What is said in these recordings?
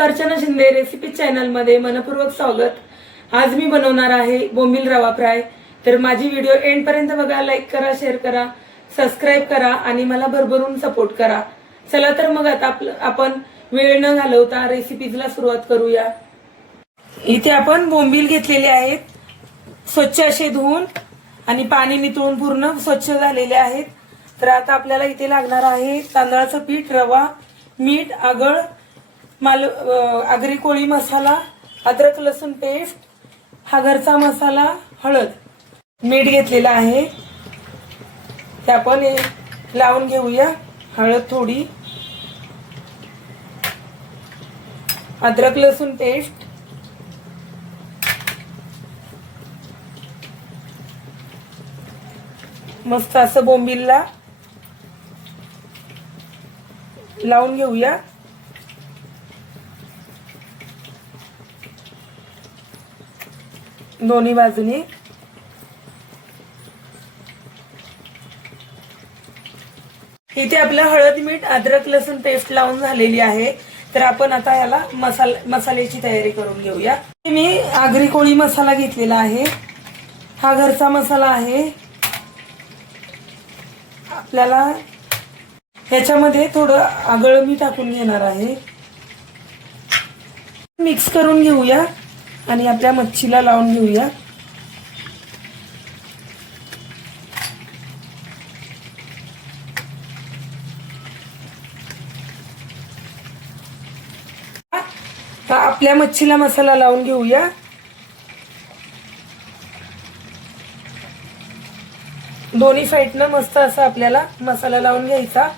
तुमचं अर्चना शिंदे रेसिपी चॅनलमध्ये मनपूर्वक स्वागत। आज मी बनवणार आहे बोंबील रवा फ्राय। तर माझी व्हिडिओ एंड पर्यंत बघा, लाईक करा, शेअर करा, सबस्क्राइब करा आणि मला भरभरून सपोर्ट करा। चला तर मग आता आपण वेळ न घालवता रेसिपीजला सुरुवात करूया। इथे आपण बोंबील घेतलेले आहेत, स्वच्छ असे धुवून आणि पाणी नितळून पूर्ण स्वच्छ झालेले आहेत। तर आता आपल्याला इथे लागणार आहे तांदळाचं पीठ, रवा, मीठ, आगळ, आगरी कोळी मसाला, अद्रक लसूण पेस्ट, हा घरचा मसाला, हळद, मीठ घेतलेला आहे ते आपण लावून घेऊया। हळद थोडी, अद्रक लसूण पेस्ट, मस्त असं बोंबीलला लावून घेऊया। दोन्ही बाजूने इथे आपलं हळद, मीठ, अद्रक लसूण पेस्ट लावून झालेली आहे। तर आपण आता याला मसाल्याची तयारी करून घेऊया। मी आगरी कोळी मसाला घेतलेला आहे, हा घरचा मसाला आहे। आपल्याला ह्याच्यामध्ये थोडं आगळ मी टाकून घेणार आहे, मिक्स करून घेऊया आणि आपल्या मच्छीला लावून घेऊया। आपल्या मच्छीला मसाला लावून घेऊया। दोन्ही साईडनं मस्त असं आपल्याला मसाला लावून घ्यायचा।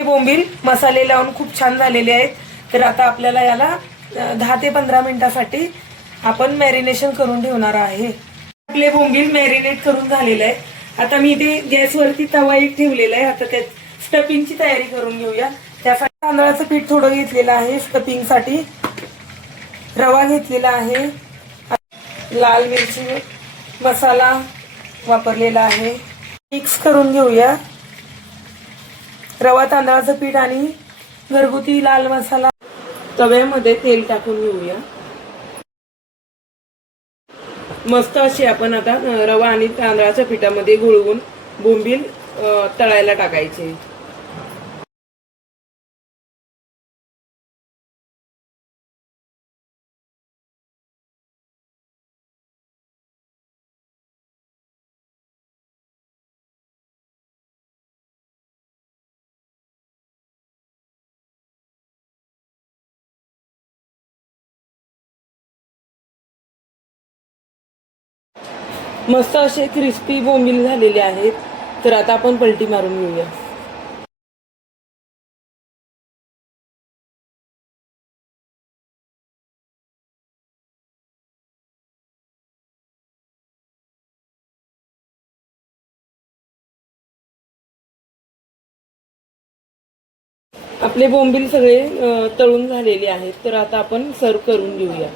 बोंबील मसाले लावून खूप छान झालेले आहेत। तर आता आपल्याला याला 10 ते 15 मिनिटांसाठी आपण मॅरिनेशन करून ठेवणार आहे। आपले बोंबील मॅरिनेट करून झालेले आहे। आता मी इथे गॅसवरती तवा एक ठेवलेला आहे। आता त्यात स्टफिंगची तयारी करून घेऊया। त्यासाठी तांदळाचं पीठ थोडं घेतलेलं आहे स्टफिंगसाठी, रवा घेतलेला आहे, लाल मिरची मसाला वापरलेला आहे। मिक्स करून घेऊया। रवा, तांदळाचं पीठ आणि घरगुती लाल मसाला तव्यामध्ये तेल टाकून घेऊया। मस्त अशी आपण आता रवा आणि तांदळाच्या पिठामध्ये घोळवून बोंबील तळायला टाकायचे। मस्त असे क्रिस्पी बोंबील झालेले आहेत। तर आता आपण पलटी मारून घेऊया। आपले बोंबील सगळे तळून झालेले आहेत। तर आता आपण सर्व करून घेऊया।